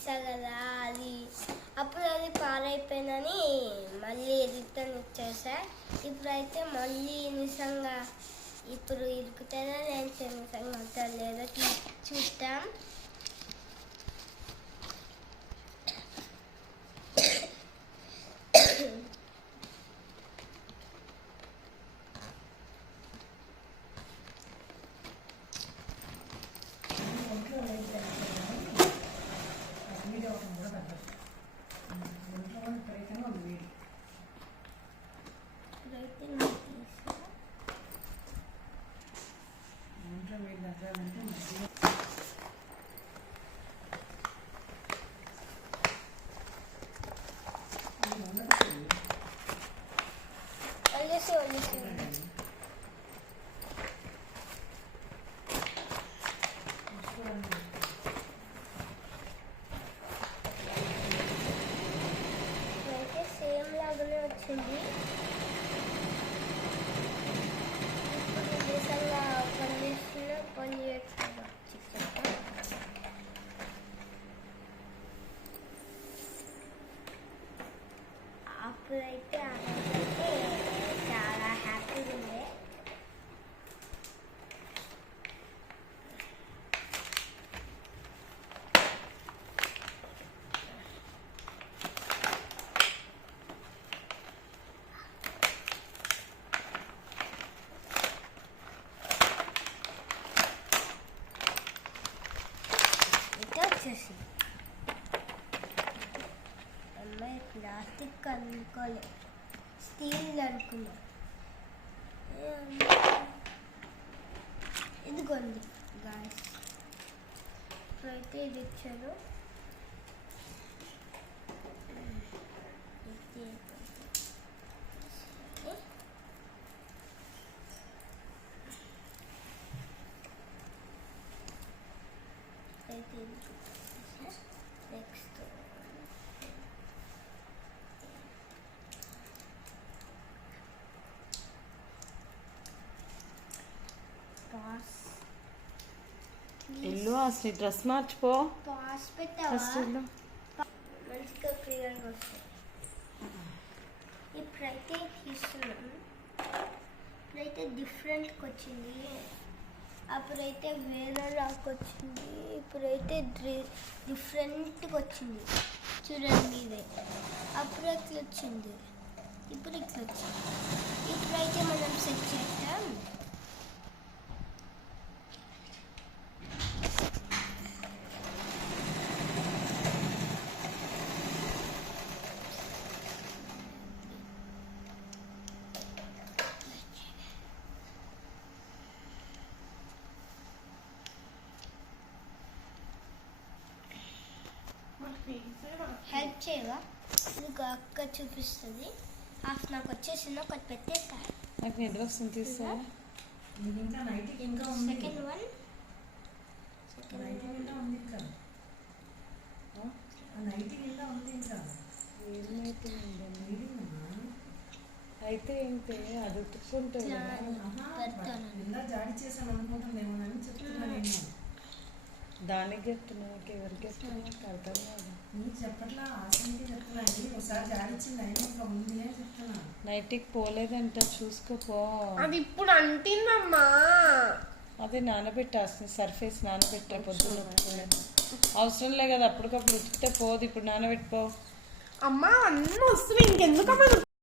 చేసా కదా అది, అప్పుడు అది పాడైపోయిందని మళ్ళీ రిటర్న్ ఇచ్చేసా. ఇప్పుడైతే మళ్ళీ నిజంగా ఇప్పుడు ఇరుకుతుందా నేను నిజంగా లేదో చూద్దాం. సేమ్ లాగానే వచ్చింది. ఇప్పుడు నిజంగా పని చేస్తున్నా అప్పుడైతే అదైతే చాలా హ్యాపీగా ఉంది. వచ్చేసి అమ్మాయి ప్లాస్టిక్ అనుకోలే, స్టీల్ అనుకున్నా. ఇదిగోండి గాయస్, ఇప్పుడైతే ఇది ఇచ్చాను. నెక్స్ట్ ఇల్లు అసలు డ్రెస్ మార్చిపో. పాస్ పెట్టావా మంచిగా క్లియర్గా వస్తాయి. ఇప్పుడైతే తీస్తున్నాను. ఇప్పుడైతే డిఫరెంట్గా వచ్చింది, అప్పుడైతే వేరే లాగా వచ్చింది. ఇప్పుడైతే డిఫరెంట్గా వచ్చింది చూడండి. ఇదే అప్పుడు ఎట్లా వచ్చింది, ఇప్పుడు ఇట్లా వచ్చింది. ఇప్పుడైతే మనం సెట్ చేద్దాం. హెల్ప్ చేయవా? నీకు అక్క చూపిస్తుంది. హాఫ్ నాకు వచ్చేసింది, ఒకటి పెట్టేస్తా. నాకు నిద్ర వస్తుంది, తీస్తా. సెకండ్ వన్ అయితే ఏంటి అది ఉట్టుకుంటుంది. దానికి చెప్తున్నాను, ఎవరికి చెప్తున్నా అర్థం కాదు. నైట్కి పోలేదంట, చూసుకోపో. అది ఇప్పుడు అంటిందమ్మా. అదే నానబెట్టాల్సింది, సర్ఫేస్ నానబెట్టా పొద్దున్న. అవసరం లే కదా, అప్పటికప్పుడు ఉతికితే పోదు. ఇప్పుడు నానబెట్టుకో అమ్మా. అన్నీ వస్తున్నాయి, ఇంకెందుకమ్మా